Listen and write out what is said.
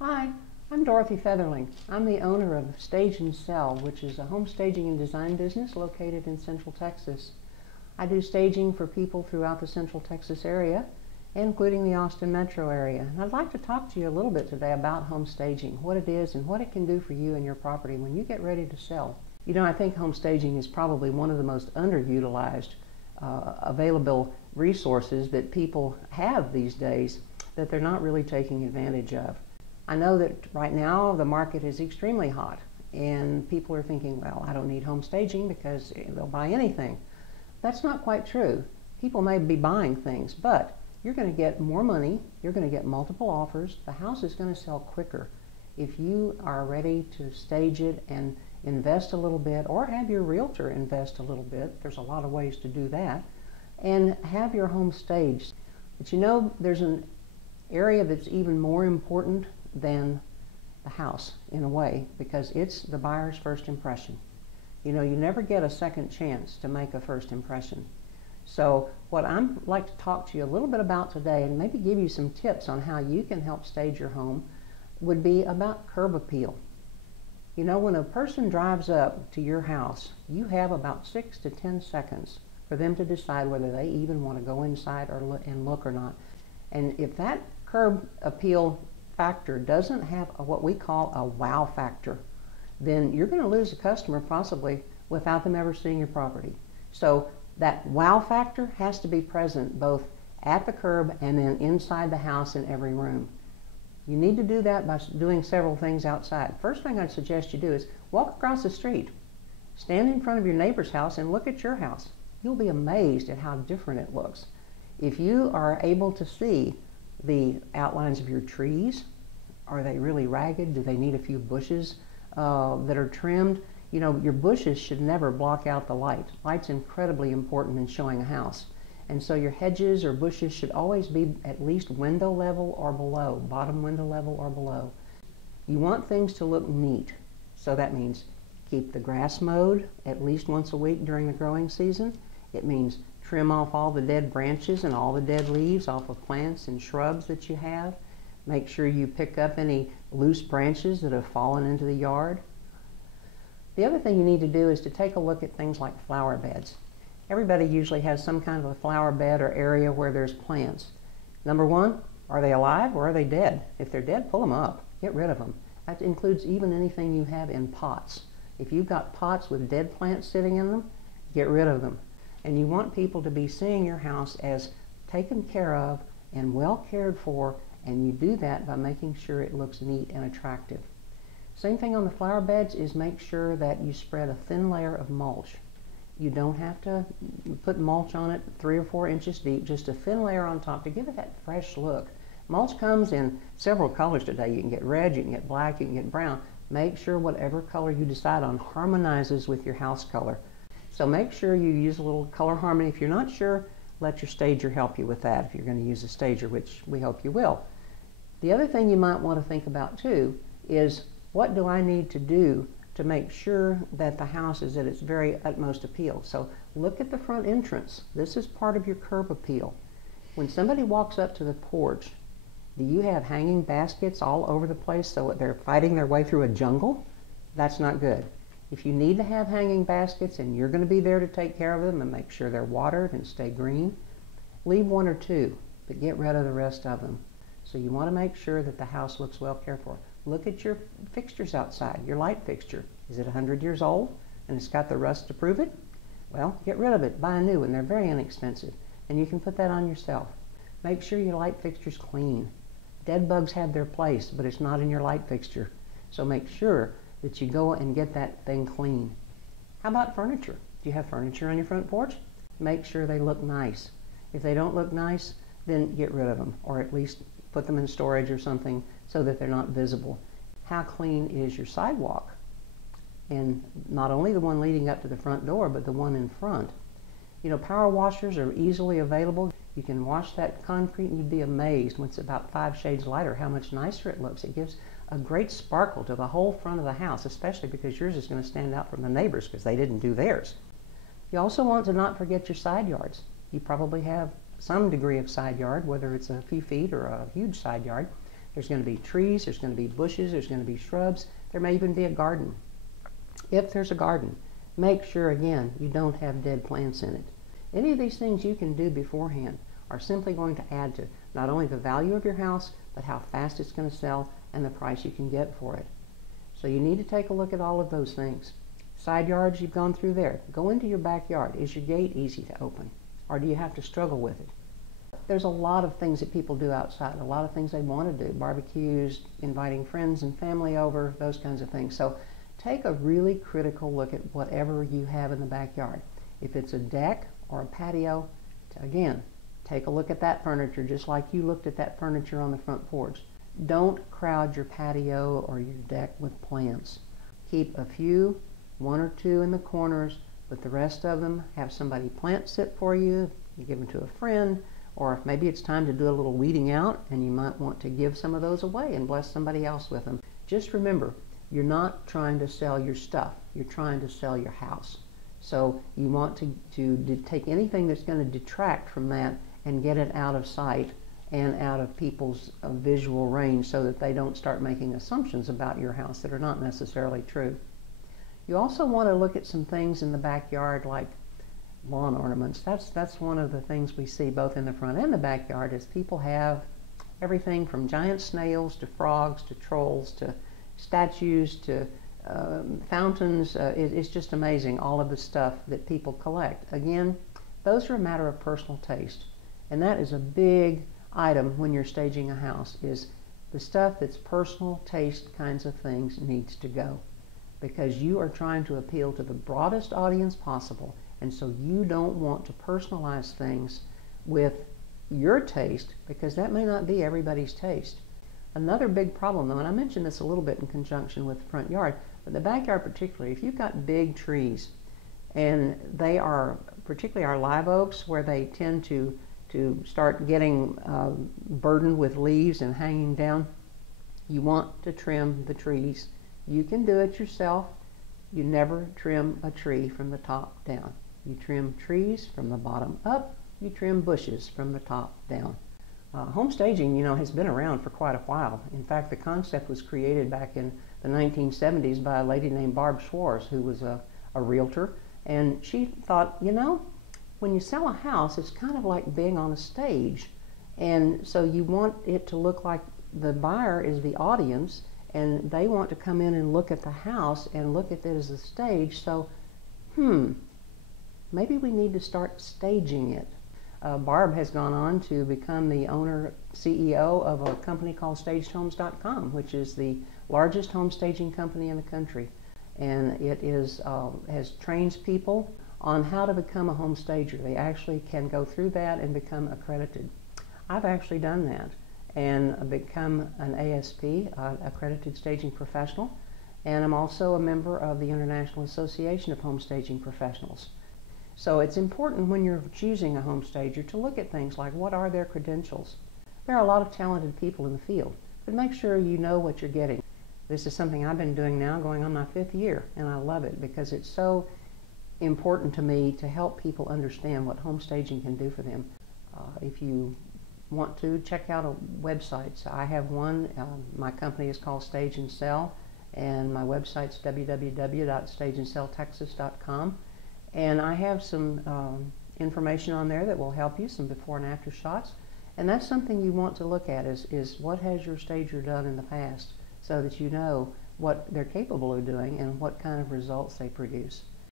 Hi, I'm Dorothy Featherling. I'm the owner of Stage and Sell, which is a home staging and design business located in Central Texas. I do staging for people throughout the Central Texas area, including the Austin metro area. And I'd like to talk to you a little bit today about home staging, what it is and what it can do for you and your property when you get ready to sell. You know, I think home staging is probably one of the most underutilized available resources that people have these days that they're not really taking advantage of. I know that right now the market is extremely hot and people are thinking, well, I don't need home staging because they'll buy anything. That's not quite true. People may be buying things, but you're going to get more money, you're going to get multiple offers, the house is going to sell quicker if you are ready to stage it and invest a little bit, or have your realtor invest a little bit. There's a lot of ways to do that, and have your home staged. But you know, there's an area that's even more important than the house in a way, because it's the buyer's first impression. You know, you never get a second chance to make a first impression. So what I'd like to talk to you a little bit about today, and maybe give you some tips on how you can help stage your home, would be about curb appeal. You know, when a person drives up to your house, you have about 6 to 10 seconds for them to decide whether they even want to go inside or look or not. And if that curb appeal factor doesn't have what we call a wow factor, then you're going to lose a customer possibly without them ever seeing your property. So that wow factor has to be present both at the curb and then inside the house in every room. You need to do that by doing several things outside. First thing I'd suggest you do is walk across the street, stand in front of your neighbor's house and look at your house. You'll be amazed at how different it looks. If you are able to see the outlines of your trees, are they really ragged? Do they need a few bushes that are trimmed? You know, your bushes should never block out the light. Light's incredibly important in showing a house. And so your hedges or bushes should always be at least window level or below, bottom window level or below. You want things to look neat. So that means keep the grass mowed at least once a week during the growing season. It means trim off all the dead branches and all the dead leaves off of plants and shrubs that you have. Make sure you pick up any loose branches that have fallen into the yard. The other thing you need to do is to take a look at things like flower beds. Everybody usually has some kind of a flower bed or area where there's plants. Number one, are they alive or are they dead? If they're dead, pull them up, get rid of them. That includes even anything you have in pots. If you've got pots with dead plants sitting in them, get rid of them. And you want people to be seeing your house as taken care of and well cared for, and you do that by making sure it looks neat and attractive. Same thing on the flower beds is make sure that you spread a thin layer of mulch. You don't have to put mulch on it 3 or 4 inches deep, just a thin layer on top to give it that fresh look. Mulch comes in several colors today. You can get red, you can get black, you can get brown. Make sure whatever color you decide on harmonizes with your house color. So make sure you use a little color harmony. If you're not sure, let your stager help you with that if you're going to use a stager, which we hope you will. The other thing you might want to think about too is, what do I need to do to make sure that the house is at its very utmost appeal? So look at the front entrance. This is part of your curb appeal. When somebody walks up to the porch, do you have hanging baskets all over the place so they're fighting their way through a jungle? That's not good. If you need to have hanging baskets and you're going to be there to take care of them and make sure they're watered and stay green, leave 1 or 2, but get rid of the rest of them. So you want to make sure that the house looks well cared for. Look at your fixtures outside, your light fixture. Is it 100 years old and it's got the rust to prove it? Well, get rid of it, buy a new one. They're very inexpensive, and you can put that on yourself. Make sure your light fixture's clean. Dead bugs have their place, but it's not in your light fixture. So make sure that you go and get that thing clean. How about furniture? Do you have furniture on your front porch? Make sure they look nice. If they don't look nice, then get rid of them, or at least put them in storage or something so that they're not visible. How clean is your sidewalk? And not only the one leading up to the front door, but the one in front. You know, power washers are easily available. You can wash that concrete and you'd be amazed when it's about 5 shades lighter how much nicer it looks. It gives a great sparkle to the whole front of the house, especially because yours is going to stand out from the neighbors because they didn't do theirs. You also want to not forget your side yards. You probably have some degree of side yard, whether it's a few feet or a huge side yard. There's going to be trees, there's going to be bushes, there's going to be shrubs, there may even be a garden. If there's a garden, make sure again you don't have dead plants in it. Any of these things you can do beforehand are simply going to add to not only the value of your house, but how fast it's going to sell and the price you can get for it. So you need to take a look at all of those things. Side yards, you've gone through there. Go into your backyard. Is your gate easy to open, or do you have to struggle with it? There's a lot of things that people do outside, a lot of things they want to do, barbecues, inviting friends and family over, those kinds of things. So take a really critical look at whatever you have in the backyard. If it's a deck or a patio, again, take a look at that furniture just like you looked at that furniture on the front porch. Don't crowd your patio or your deck with plants. Keep a few, one or two in the corners, but the rest of them have somebody plant sit for you, you give them to a friend, or if maybe it's time to do a little weeding out and you might want to give some of those away and bless somebody else with them. Just remember, you're not trying to sell your stuff, you're trying to sell your house. So you want to take anything that's going to detract from that and get it out of sight and out of people's visual range so that they don't start making assumptions about your house that are not necessarily true. You also want to look at some things in the backyard like lawn ornaments. That's one of the things we see both in the front and the backyard is people have everything from giant snails to frogs to trolls to statues to fountains. It's just amazing all of the stuff that people collect. Again, those are a matter of personal taste, and that is a big item when you're staging a house, is the stuff that's personal taste kinds of things needs to go, because you are trying to appeal to the broadest audience possible, and so you don't want to personalize things with your taste because that may not be everybody's taste. Another big problem though, and I mentioned this a little bit in conjunction with the front yard, but the backyard particularly, if you've got big trees and they are, particularly our live oaks, where they tend to start getting burdened with leaves and hanging down, you want to trim the trees. You can do it yourself. You never trim a tree from the top down. You trim trees from the bottom up. You trim bushes from the top down. Home staging, has been around for quite a while. In fact, the concept was created back in the 1970s by a lady named Barb Schwartz, who was a realtor, and she thought, when you sell a house, it's kind of like being on a stage, and so you want it to look like the buyer is the audience, and they want to come in and look at the house and look at it as a stage, so maybe we need to start staging it. Barb has gone on to become the owner, CEO of a company called StagedHomes.com, which is the largest home staging company in the country. And it has trains people on how to become a home stager. They actually can go through that and become accredited. I've actually done that and become an ASP, accredited staging professional, and I'm also a member of the International Association of Home Staging Professionals. So it's important when you're choosing a home stager to look at things like, what are their credentials? There are a lot of talented people in the field, but make sure you know what you're getting. This is something I've been doing now, going on my 5th year, and I love it because it's so important to me to help people understand what home staging can do for them. If you want to, check out a website. So I have one. My company is called Stage and Sell, and my website's www.stageandselltexas.com. And I have some information on there that will help you, some before and after shots. And that's something you want to look at is what has your stager done in the past, so that you know what they're capable of doing and what kind of results they produce.